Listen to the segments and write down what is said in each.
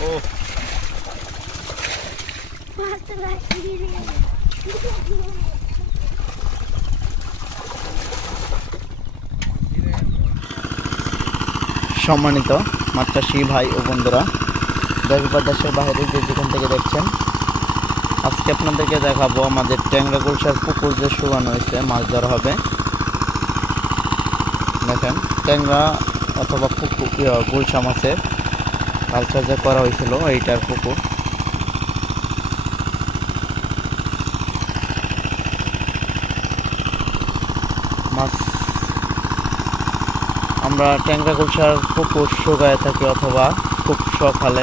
ও, সম্মানিত মাত্রাসী ভাই ও বন্ধুরা দেশ বা দেশের বাইরে যে যেখান থেকে দেখছেন, আজকে আপনাদেরকে দেখাবো আমাদের ট্যাংরা গুলশার পুকুর যে শুকানো হয়েছে, মাছ ধরা হবে। দেখেন, ট্যাংরা অথবা পুকুর গুলশা মাছের কালচার যে করা হয়েছিল, এইটার পুকুর। মাছ, আমরা ট্যাংরা গুলশার পুকুর শুকায় থাকি অথবা খুব সকালে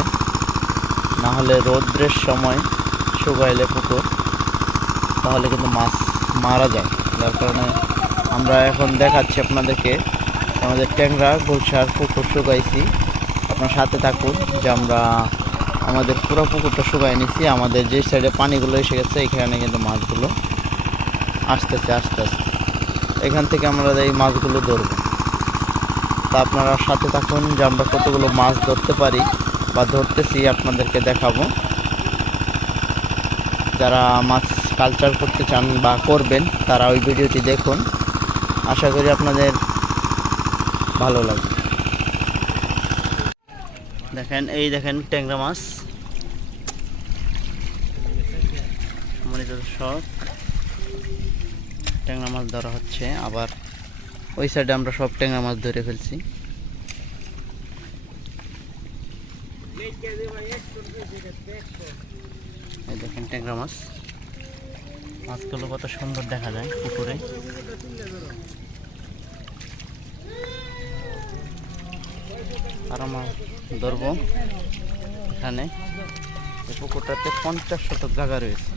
না হলে রৌদ্রের সময় শুকাইলে পুকুর, তাহলে কিন্তু মাছ মারা যায়। যার কারণে আমরা এখন দেখাচ্ছি আপনাদেরকে, আমাদের ট্যাংরা গুলশার পুকুর শুকাইছি। আপনার সাথে থাকুন, যে আমরা আমাদের পুরো পুকুরটা শুকাই নিছি আমাদের যে সাইডে পানিগুলো এসে গেছে, এখানে কিন্তু মাছগুলো আসতেছে, আস্তে আস্তে। এখান থেকে আমরা এই মাছগুলো ধরবো। তা আপনারা সাথে থাকুন, যে আমরা কতগুলো মাছ ধরতে পারি বা ধরতেছি আপনাদেরকে দেখাবো। যারা মাছ কালচার করতে চান বা করবেন, তারা ওই ভিডিওটি দেখুন। আশা করি আপনাদের ভালো লাগবে। দেখেন, এই দেখেন ট্যাংরা মাছ। সম্মানিত দর্শক ট্যাংরা মাছ ধরা হচ্ছে। আবার ওই সাইডে আমরা সব ট্যাংরা মাছ ধরে ফেলছি। এই দেখেন ট্যাংরা মাছ। মাছগুলো কত সুন্দর দেখা যায় পুকুরে। আরও মাছ ধরবো এখানে। এই পুকুরটাতে পঞ্চাশ শতক জায়গা রয়েছে।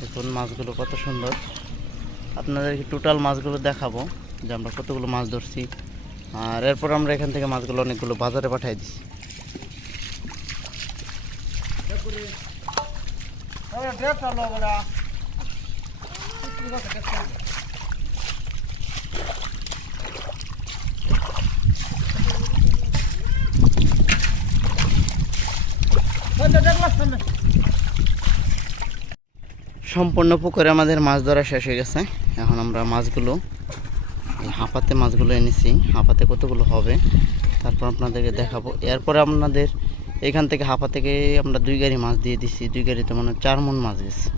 দেখুন মাছগুলো কত সুন্দর। আপনাদেরকে টোটাল মাছগুলো দেখাবো যে আমরা কতগুলো মাছ ধরছি। আর এরপর আমরা এখান থেকে মাছগুলো অনেকগুলো বাজারে পাঠিয়ে দিচ্ছি সম্পূর্ণ পুকুরে আমাদের মাছ ধরা শেষ হয়ে গেছে। এখন আমরা মাছগুলো, এই হাঁপাতে মাছগুলো এনেছি। হাঁপাতে কতগুলো হবে, তারপর আপনাদেরকে দেখাবো। এরপরে আপনাদের এখান থেকে হাঁপা থেকে আমরা দুই গাড়ি মাছ দিয়ে দিছি। দুই গাড়িতে মানে চার মন মাছ গেছে।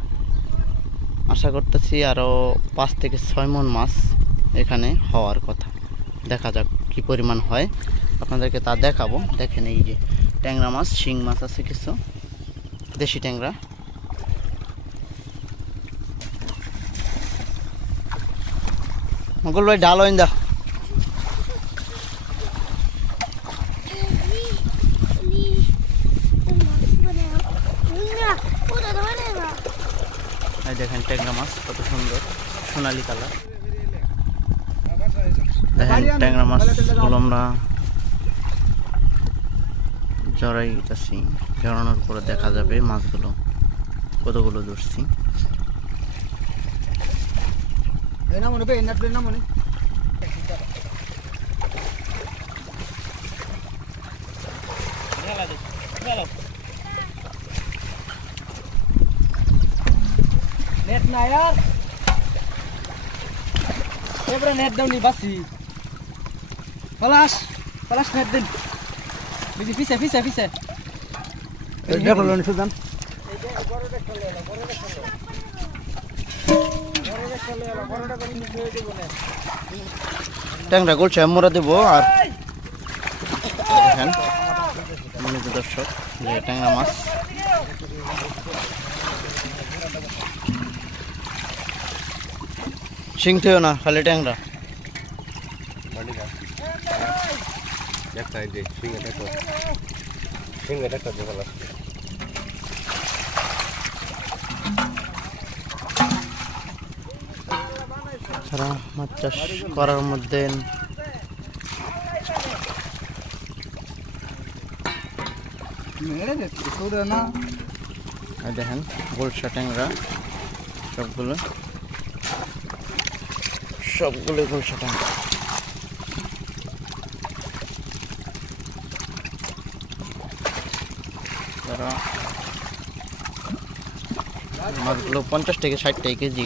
আশা করতেছি আরও পাঁচ থেকে ছয় মন মাছ এখানে হওয়ার কথা। দেখা যাক কি পরিমাণ হয়। আপনাদেরকে তা দেখাবো। দেখেন এই যে ট্যাংরা মাছ, শিং মাছ আছে কিছু, দেশি ট্যাংরা। মঙ্গল ভাই, ডাল হইন দা দেখেন ট্যাংরা মাছ, কত সুন্দর, সোনালি কালার। দেখেন ট্যাংরা মাছগুলো আমরা জড়াই যাচ্ছি। জড়ানোর পরে দেখা যাবে মাছগুলো কতগুলো ধরছি। নেট না यार নেট দাও নি বাসি। পলাশ পলাশ নেট দিন। বিজি ফিসে ফিসে ফিসে দেখো লনি সুদান ট্যাংরা গোলছে মোরা দেবো আর দেখেন মনোজ দর্শক যে ট্যাংরা মাছ। শিংতেও না, খালি ট্যাংরা। দেখতে যে সিঙ্গে দেখো সিঙ্গে দেখো ভালো সারা মাছ চাষ করার মধ্যে দেখেন গোলসা ট্যাংরা সবগুলো। সবগুলো গোলসা ট্যাংরা। ধরো মাছগুলো পঞ্চাশ থেকে ষাট টাকা কেজি